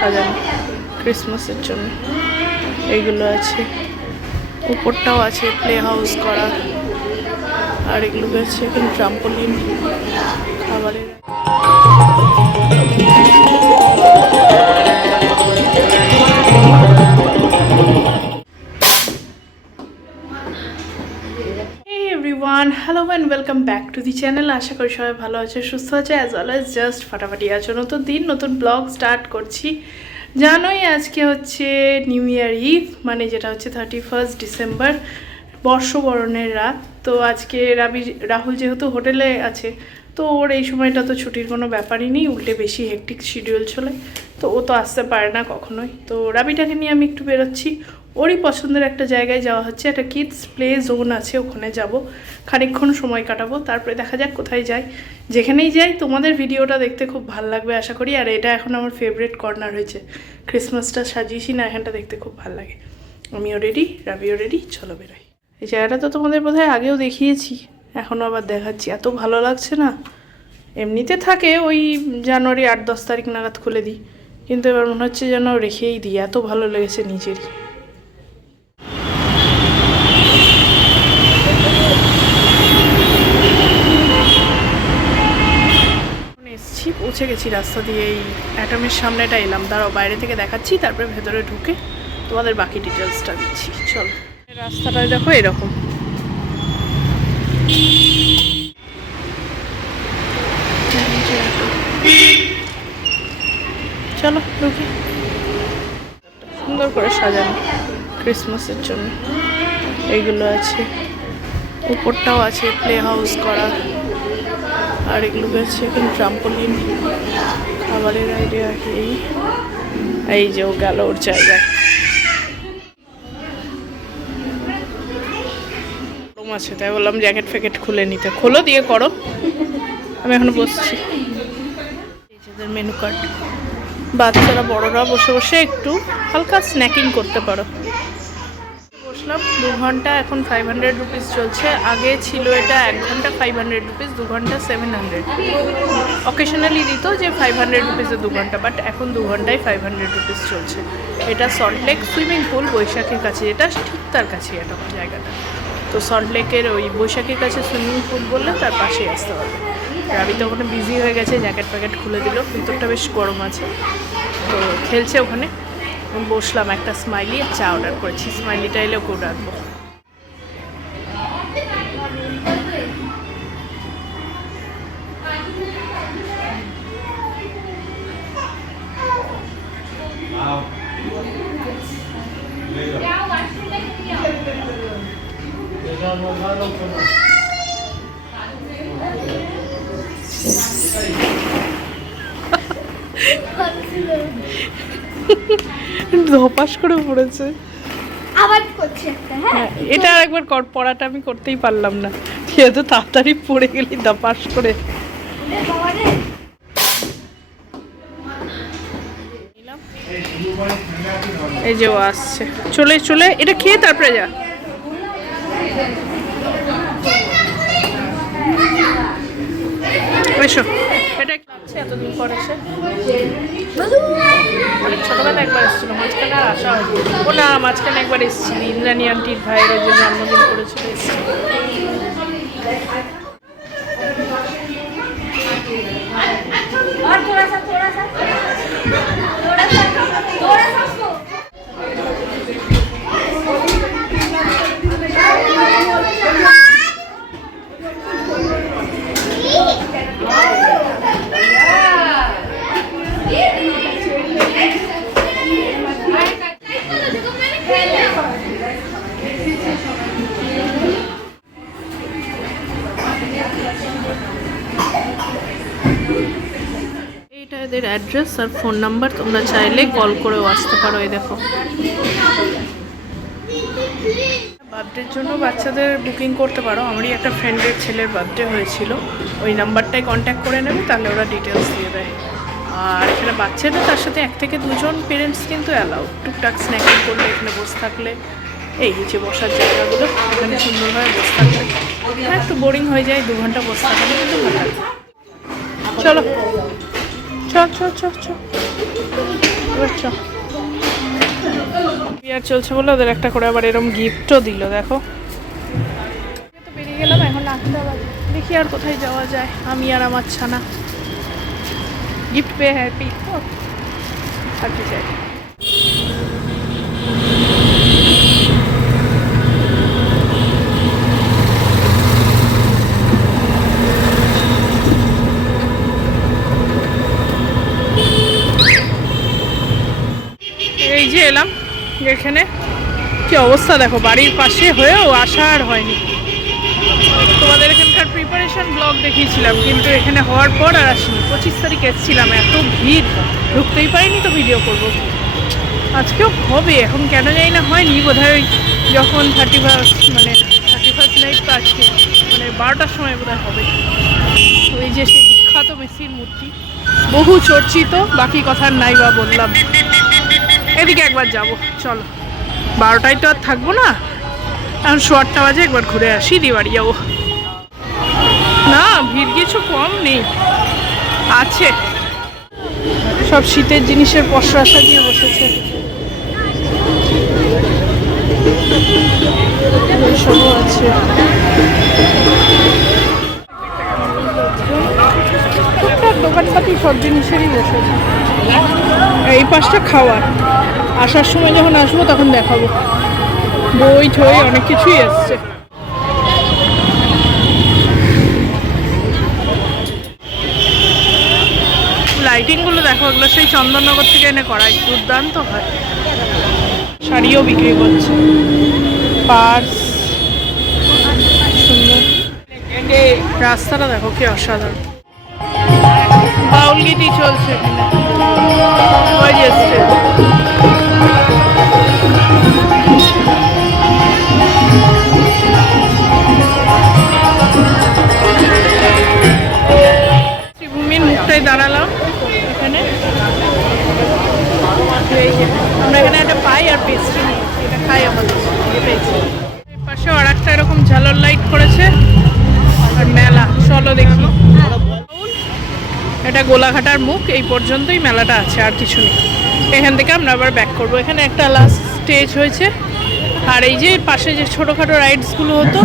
সাজানো ক্রিসমাসের জন্য। এইগুলো আছে, উপরটাও আছে প্লে হাউস করা, আর এগুলো আছে এখন ট্রাম্পোলিন খাবারের। Hello and welcome back to the channel. আশা করি সবাই ভালো আছে, সুস্থ আছে, অ্যাজ ওয়েল অ্যাজ জাস্ট ফাটাফাটি আছে। নতুন দিন, নতুন ব্লগ স্টার্ট করছি। জানোই আজকে হচ্ছে নিউ ইয়ার ইভ, মানে যেটা হচ্ছে 31 ডিসেম্বর, বর্ষবরণের রাত। তো আজকে রাহুল যেহেতু হোটেলে আছে, তো ওর এই সময়টা তো ছুটির কোনো ব্যাপারই নেই, উল্টে বেশি হেকটিক শিডিউল চলে, তো ও তো আসতে পারে না কখনোই। তো রাবিটাকে নিয়ে আমি একটু বেরোচ্ছি, ওরই পছন্দের একটা জায়গায় যাওয়া হচ্ছে, একটা কিডস প্লে জোন আছে, ওখানে যাব, খানিকক্ষণ সময় কাটাবো, তারপরে দেখা যাক কোথায় যাই। যেখানেই যাই তোমাদের ভিডিওটা দেখতে খুব ভালো লাগবে আশা করি। আর এটা এখন আমার ফেভারিট কর্নার হয়েছে, ক্রিসমাসটা সাজিয়েছি না, এখানটা দেখতে খুব ভালো লাগে। আমিও রেডি, রাবিও রেডি, চলো বেরোই। এই জায়গাটা তো তোমাদের বোধহয় আগেও দেখিয়েছি, এখনও আবার দেখাচ্ছি, এত ভালো লাগছে না। এমনিতে থাকে ওই জানুয়ারি 8-10 তারিখ নাগাদ খুলে দিই, কিন্তু এবার মনে হচ্ছে যেন রেখেই দিই, এত ভালো লেগেছে নিজেরই। এসছি, পৌঁছে গেছি রাস্তা দিয়ে, এই অ্যাটমের সামনেটা এলাম। দাঁড়াও বাইরে থেকে দেখাচ্ছি, তারপরে ভেতরে ঢুকে তোমাদের বাকি ডিটেলসটা দিচ্ছি। চলো, রাস্তাটা দেখো এরকম। চলো ঢুকি। সুন্দর করে সাজানো ক্রিসমাসের জন্য, এইগুলো আছে, উপরটাও আছে প্লে হাউস করা, আর এগুলো আছে এখন ট্রাম্পোলিন খাবারের আইডিয়া। এই যে ও গেল ওর জায়গায়। গরম আছে তাই বললাম জ্যাকেট ফ্যাকেট খুলে নিতে। খোলো দিয়ে করো, আমি এখন বসছি। মেনু কার্ড, বাচ্চারা বড়রা বসে বসে একটু হালকা স্ন্যাকিং করতে পারো। বসলাম 2 ঘন্টা, এখন 500 রুপিস চলছে। আগে ছিল এটা 1 ঘন্টা 500 রুপিস, 2 ঘন্টা 700। অকেশনালি দিত যে 500 রুপিসে 2 ঘন্টা, বাট এখন 2 ঘন্টায় 500 রুপিস চলছে। এটা সল্টলেক সুইমিং পুল, বৈশাখীর কাছে, এটা ঠিক তার কাছে এটা জায়গাটা। তো সল্টলেকের ওই বৈশাখীর কাছে সুইমিং পুল বললে তার পাশেই আসতে হবে। রাবি তো ওখানে বিজি হয়ে গেছে, জ্যাকেট প্যাকেট খুলে দিল, ভিতরটা বেশ গরম আছে, তো খেলছে ওখানে। বসলাম, একটা স্মাইলি আর চা অর্ডার করেছি, স্মাইলিটা এলে ওকে ডাকবো। ধপাস করে পড়েছে, আবার করছে একটা। হ্যাঁ, এটা আরেকবার কর, পড়াটা আমি করতেই পারলাম না, সে তো তাড়াতাড়ি পড়ে গেলি ধপাস করে। এই যে ও আসছে, চলে চলে এটা খেয়ে তারপরে যা। এসো, এটা লাগছে এতদিন পর এসে। অনেক ছোটবেলা একবার এসেছিল, মাঝখানে আর আসা হয়নি। ও না, মাঝখানে একবার এসেছিল, ইন্দ্রাণী আন্টির ভাইয়ের যে জন্মদিন করেছিল, এসেছিল। এইটা এদের অ্যাড্রেস আর ফোন নাম্বার, তোমরা চাইলে কল করেও আসতে পারো। এই দেখো, বার্থডের জন্য বাচ্চাদের বুকিং করতে পারো। আমারই একটা ফ্রেন্ডের ছেলের বার্থডে হয়েছিল, ওই নাম্বারটায় কন্ট্যাক্ট করে নেবে, তাহলে ওরা ডিটেলস দিয়ে দেয়। আর এখানে বাচ্চাদের তার সাথে 1 থেকে 2 জন পেরেন্টস কিন্তু অ্যালাউ। টুকটাক স্ন্যাকিং করলে, এখানে বসে থাকলে, এই যে বসার জায়গাগুলো, এখানে সুন্দরভাবে বসে থাকলে, একটু বোরিং হয়ে যায় 2 ঘন্টা বসে থাকলে, কিন্তু ভালো লাগে। চলো, চ চ চ চ। বিয়ার চলছে বলে ওদের একটা করে আবার এরকম গিফটও দিল। দেখো তো বেরিয়ে গেলাম, এখন 8টা বাজে। দেখি আর কোথায় যাওয়া যায়। আমি আর আমার ছানা গিফট পেয়ে হ্যাপি তো, আর কি চাই। এই যে এলাম এখানে, কি অবস্থা দেখো, বাড়ির পাশে হয়েও আসা আর হয়নি। তোমাদের এখানকার প্রিপারেশন ব্লগ দেখিয়েছিলাম, কিন্তু এখানে হওয়ার পর আর আসিনি। 25 তারিখ এসেছিলাম, এত ভিড়, ঢুকতেই পারিনি তো ভিডিও করব। আজকেও হবে, এখন কেন জানি না হয়নি, বোধহয় ওই যখন 31 নাইট তো আজকে, মানে 12টার সময় বোধহয় হবে। ওই যে সেই বিখ্যাত মেসির মূর্তি, বহু চর্চিত, বাকি কথার নাই বা বললাম। এদিকে একবার যাব, চলো। 12টায় তো আর থাকবো না, এখন 8টা বাজে, একবার ঘুরে আসি, দিয়ে বাড়ি যাবো। না ভিড় কিছু কম নেই, আছে সব শীতের জিনিসের পসরা সাজিয়ে বসেছে। এইসবও আছে, টুকটাক দোকানপাতি সব জিনিসেরই বসেছে। এই পাশটা খাওয়ার, আসার সময় যখন আসবো তখন দেখাবো। বই ঠই অনেক কিছুই এসছে। লাইটিংগুলো দেখো, এগুলো সেই চন্দননগর থেকে এনে করাই, দুর্দান্ত হয়। শাড়িও বিক্রি করছে, পার্স সুন্দর। রাস্তাটা দেখো কি অসাধারণ। বাউল গীতি চলছে এখানে, ওই যে শ্রীভূমির মুখটায় দাঁড়ালাম এখানে। আমরা এখানে একটা পাই আর পেস্ট্রি নিয়েছি, এটা খাই আমাদের পেয়েছি। এই পাশেও আর একটা এরকম ঝালর লাইট করেছে, আর মেলা। চলো দেখি। এটা গোলাঘাটার মুখ, এই পর্যন্তই মেলাটা আছে, আর কিছু নেই। এখান থেকে আমরা আবার ব্যাক করবো। এখানে একটা লাস্ট স্টেজ হয়েছে, আর এই যে পাশে যে ছোটোখাটো রাইডসগুলো হতো,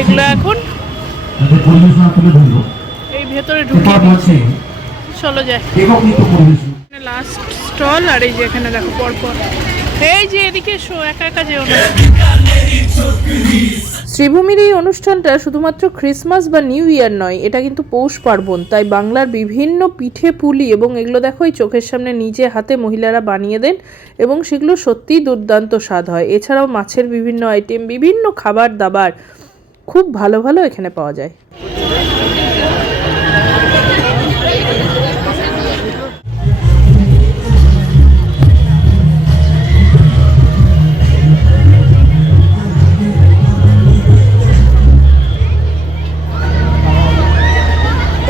এগুলো এখন এই ভেতরে ঢুকিয়ে দিচ্ছে। চলো যাই, লাস্ট স্টল। আর এই যে এখানে দেখো পরপর, এই যে এদিকে এসো, একা একা যেও না। শ্রীভূমির এই অনুষ্ঠানটা শুধুমাত্র ক্রিসমাস বা নিউ ইয়ার নয়, এটা কিন্তু পৌষ পার্বণ। তাই বাংলার বিভিন্ন পিঠে পুলি এবং এগুলো দেখো এই চোখের সামনে নিজে হাতে মহিলারা বানিয়ে দেন, এবং সেগুলো সত্যিই দুর্দান্ত স্বাদ হয়। এছাড়াও মাছের বিভিন্ন আইটেম, বিভিন্ন খাবার দাবার খুব ভালো ভালো এখানে পাওয়া যায়।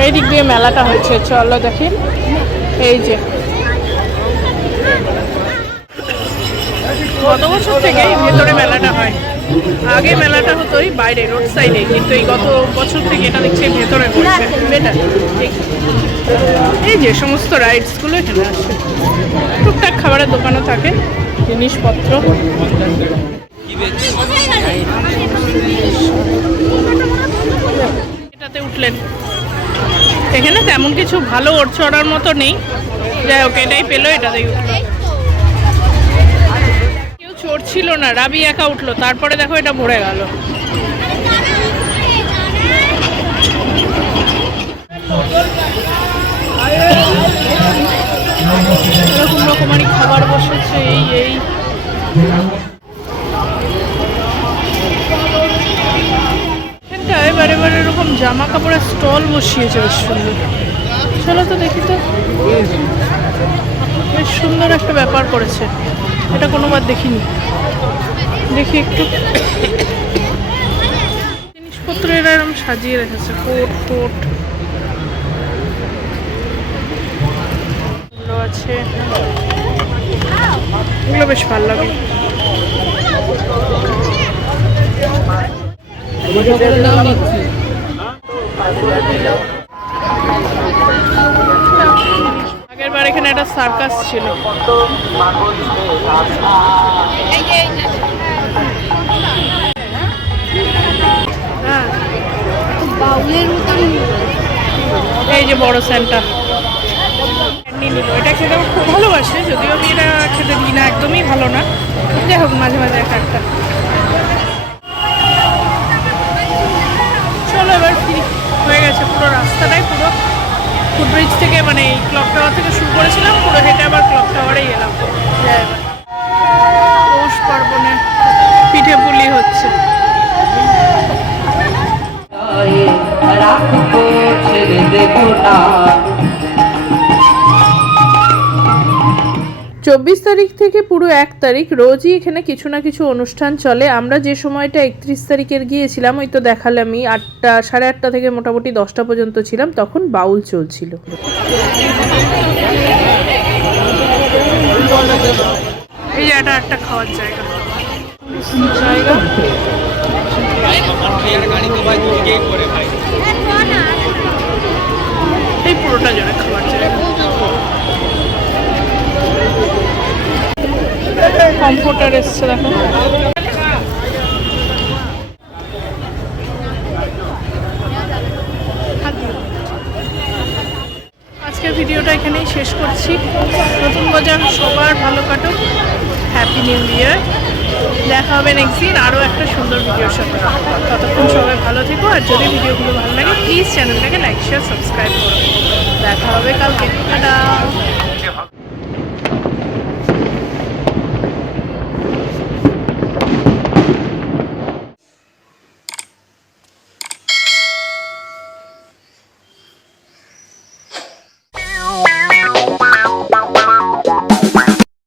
এই দিক দিয়ে মেলাটা হয়েছে, চলো দেখি। এই যে গত বছর থেকে ভেতরে মেলাটা হয়, আগে মেলাটা হতো ওই বাইরে রোড সাইডে, কিন্তু এই গত বছর থেকে এটা দেখছি ভেতরে করছে। বেটার। এই যে সমস্ত রাইডসগুলো এখানে আসে, টুকটাক খাবারের দোকানও থাকে, জিনিসপত্র। এটাতে উঠলেন, এখানে তেমন কিছু ভালো ওর চড়ার মতো নেই, যাই হোক এটাই পেলো, এটাতেই উঠলো। কেউ চড়ছিল না, রাবি একা উঠলো, তারপরে দেখো এটা ভরে গেল। এরকম রকমারি খাবার বসেছে, এই এখানটায় বারে বারে এরকম জামা কাপড়ের স্টল বসিয়েছে, বেশ সুন্দর। চলো তো দেখি তো, বেশ সুন্দর একটা ব্যাপার করেছে, এটা কোনোবার দেখিনি। দেখি একটু জিনিসপত্র এরা এরকম সাজিয়ে রেখেছে, কোট ফোট এগুলো আছে, এগুলো বেশ ভালো লাগে। আগের বার এবার এখানে একটা সার্কাস ছিল। হ্যাঁ, বাউলের মতন এই যে বড় স্যান্টা নিল, এটা খেতে আমার খুব ভালোবাসে, যদিও আমি এটা খেতে দিই না, একদমই ভালো না। যাই হোক, মাঝে মাঝে একটা একটা। চলো এবার ফিরি, হয়ে গেছে পুরো রাস্তাটাই, পুরো ফুটব্রিজ থেকে মানে এই ক্লক টাওয়ার থেকে শুরু করেছিলাম, পুরো হেঁটে আবার ক্লক টাওয়ারেই এলাম। যাই এবার পৌষ পার্বণে পিঠে পুলি হচ্ছে। রাখবো ছেড়ে দেবো না। 24 তারিখ থেকে পুরো 1 তারিখ রোজই এখানে কিছু না কিছু অনুষ্ঠান চলে। আমরা যে সময়টা 31 তারিখের গিয়েছিলাম, ওই তো দেখালামই, 8টা 8:30 থেকে মোটামুটি 10টা পর্যন্ত ছিলাম, তখন বাউল চলছিল। এই যে এটা একটা খাওয়ার জায়গা জায়গা এই পুরোটা জন্য খাবার জায়গা। কম্পিউটার এসছে দেখো। আজকের ভিডিওটা এখানেই শেষ করছি। নতুন বছর সবার ভালো কাটুক, হ্যাপি নিউ ইয়ার। দেখা হবে নেক্সট দিন আরও একটা সুন্দর ভিডিওর সাথে। ততক্ষণ সবাই ভালো থেকো, আর যদি ভিডিওগুলো ভালো লাগে প্লিজ চ্যানেলটাকে লাইক শেয়ার সাবস্ক্রাইব করো। দেখা হবে কালকে। টাটা।